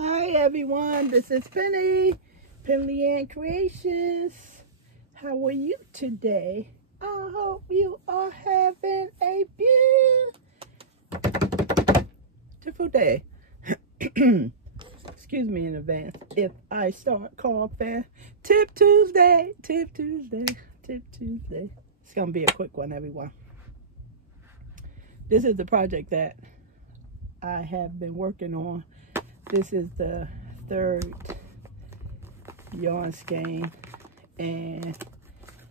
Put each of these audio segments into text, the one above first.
Hi everyone, this is Penley-Ann Creations. How are you today? I hope you are having a beautiful day. Excuse me in advance if I start coughing. Tip Tuesday, Tip Tuesday, Tip Tuesday. It's gonna be a quick one, everyone. This is the project that I have been working on. This is the third yarn skein, and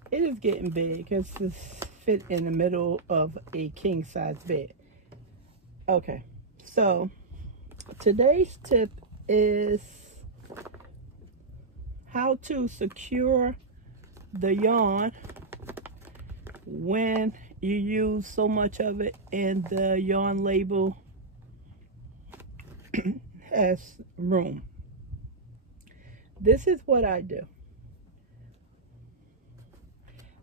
it is getting big. It's just fit in the middle of a king size bed. Okay, so today's tip is how to secure the yarn when you use so much of it and the yarn label has room. This is what I do.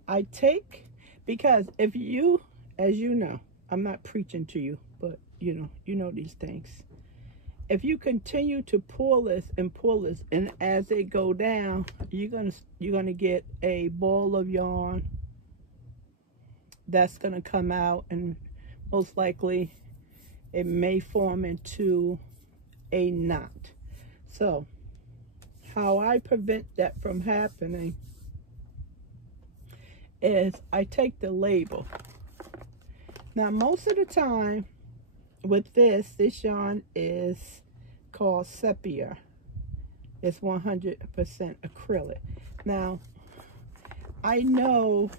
I take, because if you, as you know, I'm not preaching to you, but you know these things. If you continue to pull this, and as it go down, you're gonna get a ball of yarn that's gonna come out, and most likely it may form into a knot. So how I prevent that from happening is I take the label. Now most of the time with this yarn is called sepia. It's 100% acrylic. Now I know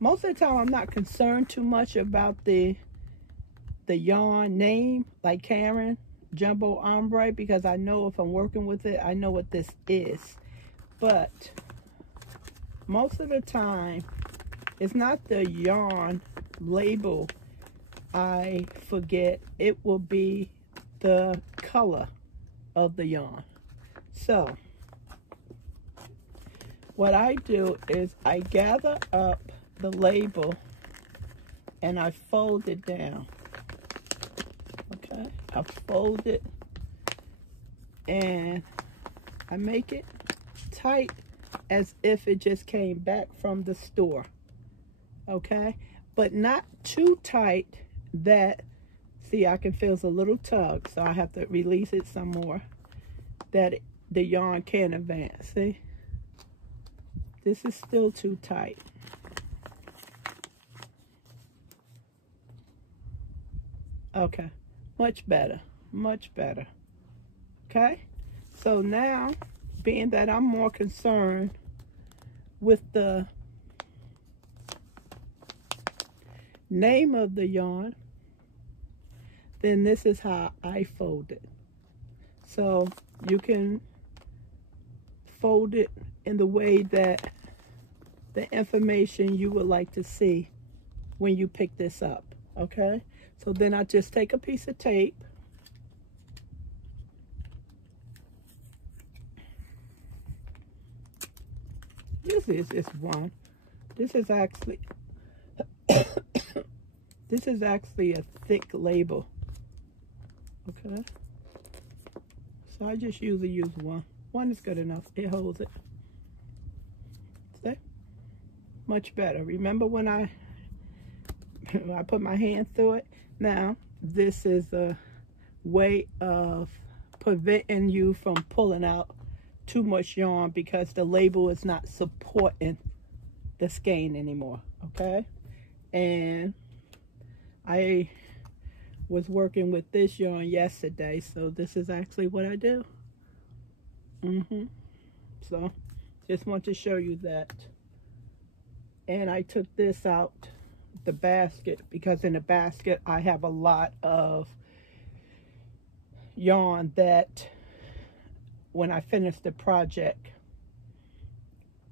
most of the time I'm not concerned too much about the yarn name, like Karen Jumbo Ombre, because I know if I'm working with it, I know what this is. But most of the time, it's not the yarn label I forget. It will be the color of the yarn. So what I do is I gather up the label and I fold it down. Okay, I fold it and I make it tight as if it just came back from the store. Okay, but not too tight that, see, I can feel it's a little tug, so I have to release it some more, that the yarn can't advance. See, this is still too tight. Okay, much better, much better. Okay, so now, being that I'm more concerned with the name of the yarn, then this is how I fold it. So you can fold it in the way that the information you would like to see when you pick this up. Okay, so then I just take a piece of tape, this is just one. This is actually this is actually a thick label. Okay, so I just usually use one. One is good enough. It holds it. See? Much better. Remember when I put my hand through it? Now, this is a way of preventing you from pulling out too much yarn because the label is not supporting the skein anymore. Okay, and I was working with this yarn yesterday, so this is actually what I do. So just want to show you that. And I took this out the basket because in the basket I have a lot of yarn that when I finished the project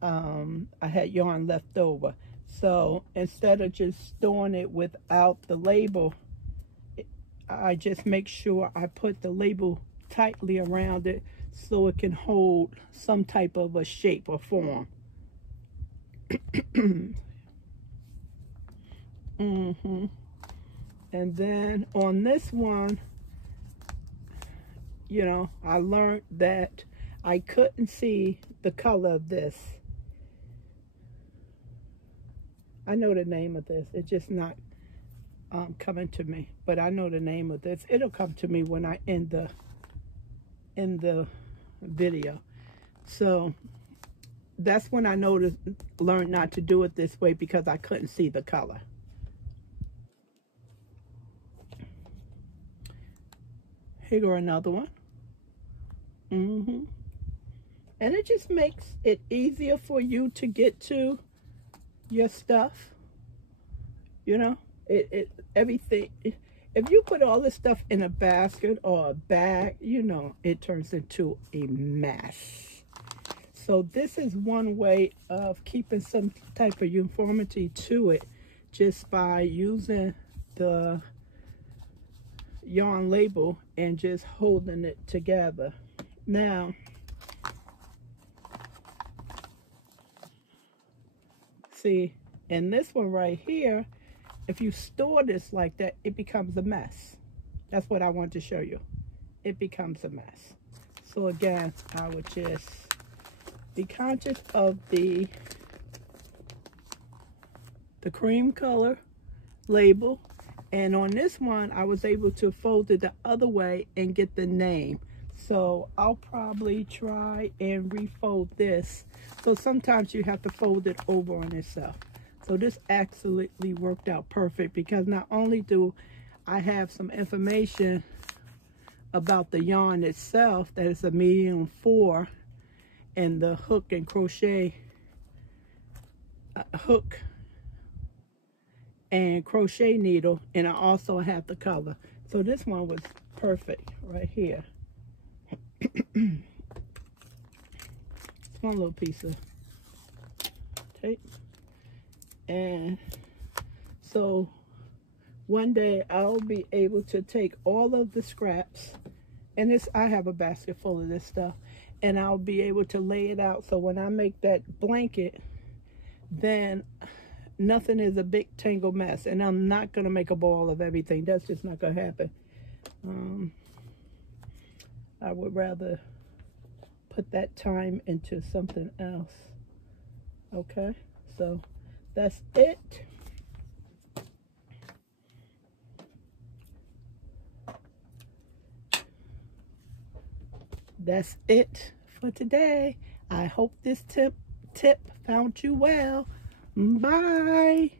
I had yarn left over. So instead of just storing it without the label, I just make sure I put the label tightly around it so it can hold some type of a shape or form. And then on this one, you know, I learned that I couldn't see the color of this. I know the name of this. It's just not coming to me. But I know the name of this. It'll come to me when I end the video. So that's when I learned not to do it this way, because I couldn't see the color. Here go another one. And it just makes it easier for you to get to your stuff. You know, everything. If you put all this stuff in a basket or a bag, you know, it turns into a mess. So this is one way of keeping some type of uniformity to it, just by using the yarn label and just holding it together. Now, see, in this one right here, if you store this like that, it becomes a mess. That's what I want to show you. It becomes a mess. So again, I would just be conscious of the cream color label. And on this one, I was able to fold it the other way and get the name. So I'll probably try and refold this. So sometimes you have to fold it over on itself. So this absolutely worked out perfect, because not only do I have some information about the yarn itself, that it's a medium 4, and the hook and crochet hook and crochet needle, and I also have the color. So this one was perfect right here. It's one little piece of tape. And so one day I'll be able to take all of the scraps, and I have a basket full of this stuff, and I'll be able to lay it out, so when I make that blanket, then nothing is a big tangled mess. And I'm not going to make a ball of everything. That's just not going to happen. I would rather put that time into something else. Okay, so that's it. That's it for today. I hope this tip found you well. Bye.